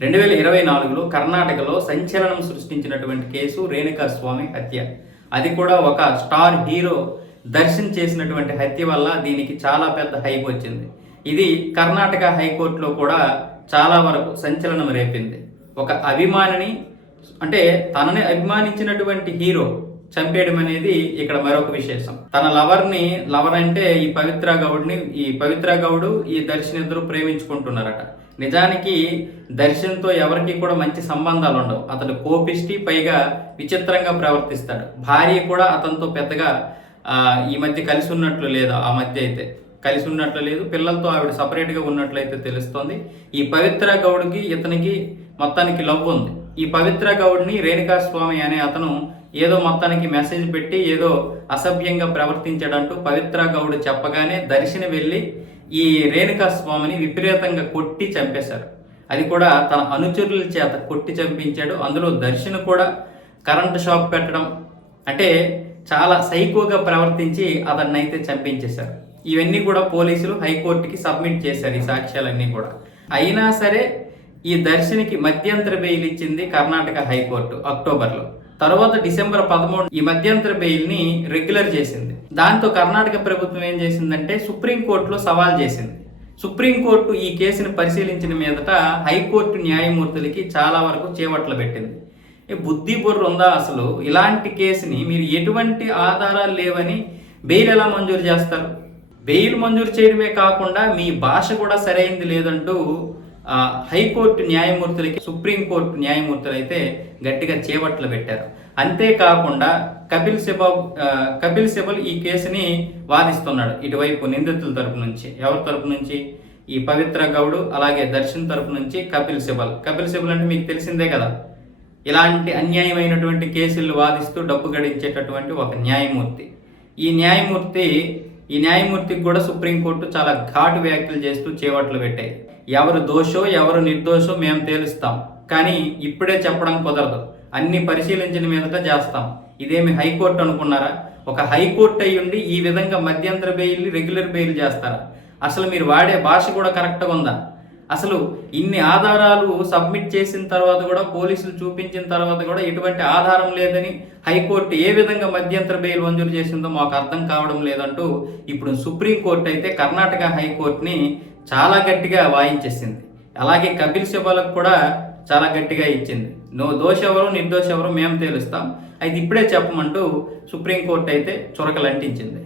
రెండు వేల ఇరవై నాలుగులో కర్ణాటకలో సంచలనం సృష్టించినటువంటి కేసు రేణుకా స్వామి హత్య. అది కూడా ఒక స్టార్ హీరో దర్శన్ చేసినటువంటి హత్య వల్ల దీనికి చాలా పెద్ద హైప్ వచ్చింది. ఇది కర్ణాటక హైకోర్టులో కూడా చాలా వరకు సంచలనం రేపింది. ఒక అభిమానిని అంటే తనని అభిమానించినటువంటి హీరో చంపేయడం అనేది ఇక్కడ మరొక విశేషం. తన లవర్ని లవర్ అంటే ఈ పవిత్ర గౌడ్ని ఈ పవిత్ర గౌడు ఈ దర్శన్ ఇద్దరు ప్రేమించుకుంటున్నారట. నిజానికి దర్శన్తో ఎవరికి కూడా మంచి సంబంధాలు ఉండవు. అతడు కోపిష్టి పైగా విచిత్రంగా ప్రవర్తిస్తాడు. భార్య కూడా అతనితో పెద్దగా ఈ మధ్య కలిసి ఉన్నట్లు లేదు ఆ మధ్య అయితే. కలిసి ఉన్నట్లు లేదు పిల్లలతో ఆవిడ సపరేట్గా ఉన్నట్లయితే తెలుస్తోంది. ఈ పవిత్ర గౌడ్కి ఇతనికి మొత్తానికి లవ్ ఉంది. ఈ పవిత్ర గౌడ్ని రేణుకా స్వామి అనే అతను ఏదో మొత్తానికి మెసేజ్ పెట్టి ఏదో అసభ్యంగా ప్రవర్తించాడంటూ పవిత్ర గౌడ్ చెప్పగానే దర్శన వెళ్ళి ఈ రేణుకా స్వామిని విపరీతంగా కొట్టి చంపేశారు. అది కూడా తన అనుచరుల చేత కొట్టి చంపించాడు. అందులో దర్శన కూడా కరెంటు షాక్ పెట్టడం అంటే చాలా సైకోగా ప్రవర్తించి అతన్ని అయితే చంపించేశారు. ఇవన్నీ కూడా పోలీసులు హైకోర్టుకి సబ్మిట్ చేశారు ఈ సాక్ష్యాలన్నీ కూడా. అయినా సరే ఈ దర్శనికి మధ్యంతర బెయిల్ ఇచ్చింది కర్ణాటక హైకోర్టు అక్టోబర్లో. తర్వాత డిసెంబర్ పదమూడు ఈ మధ్యంతర బెయిల్ని రెగ్యులర్ చేసింది. దాంతో కర్ణాటక ప్రభుత్వం ఏం చేసిందంటే సుప్రీంకోర్టులో సవాల్ చేసింది. సుప్రీంకోర్టు ఈ కేసును పరిశీలించిన మీదట హైకోర్టు న్యాయమూర్తులకి చాలా వరకు చేపట్లు పెట్టింది. బుద్ధి బుర్ర ఉందా అసలు? ఇలాంటి కేసుని మీరు ఎటువంటి ఆధారాలు లేవని బెయిల్ ఎలా మంజూరు చేస్తారు? బెయిల్ మంజూరు చేయడమే కాకుండా మీ భాష కూడా సరైంది లేదంటూ హైకోర్టు న్యాయమూర్తులకి సుప్రీంకోర్టు న్యాయమూర్తులు అయితే గట్టిగా చేపట్లు పెట్టారు. అంతేకాకుండా కపిల్ సిబల్ కపిల్ సిబల్ ఈ కేసుని వాదిస్తున్నాడు. ఇటువైపు నిందితుల తరపు నుంచి. ఎవరి తరపు నుంచి? ఈ పవిత్ర గౌడు అలాగే దర్శన్ తరపు నుంచి కపిల్ సిబల్. కపిల్ సిబల్ అంటే మీకు తెలిసిందే కదా. ఇలాంటి అన్యాయమైనటువంటి కేసులు వాదిస్తూ డబ్బు గడించేటటువంటి ఒక న్యాయమూర్తి. ఈ న్యాయమూర్తి ఈ న్యాయమూర్తికి కూడా సుప్రీంకోర్టు చాలా ఘాటు వ్యాఖ్యలు చేస్తూ చేవట్లు పెట్టాయి. ఎవరు దోషో ఎవరు నిర్దోషో మేము తేలుస్తాం. కానీ ఇప్పుడే చెప్పడం కుదరదు. అన్ని పరిశీలించిన మీదట చేస్తాం. ఇదేమి హైకోర్టు అనుకున్నారా? ఒక హైకోర్టు అయ్యుండి ఈ విధంగా మధ్యంతర బెయిల్ రెగ్యులర్ బెయిల్ చేస్తారా? అసలు మీరు వాడే భాష కూడా కరెక్ట్గా ఉందా? అసలు ఇన్ని ఆధారాలు సబ్మిట్ చేసిన తర్వాత కూడా పోలీసులు చూపించిన తర్వాత కూడా ఎటువంటి ఆధారం లేదని హైకోర్టు ఏ విధంగా మధ్యంతర బెయిల్ మంజూరు చేసిందో మాకు అర్థం కావడం లేదంటూ ఇప్పుడు సుప్రీంకోర్టు అయితే కర్ణాటక హైకోర్టుని చాలా గట్టిగా వాయించేసింది. అలాగే కపిల్ సిబలకు కూడా చాలా గట్టిగా ఇచ్చింది. నో దోష నిర్దోషెవరు మేము తేలుస్తాం. అయితే ఇప్పుడే చెప్పమంటూ సుప్రీంకోర్టు అయితే చురకలు అంటించింది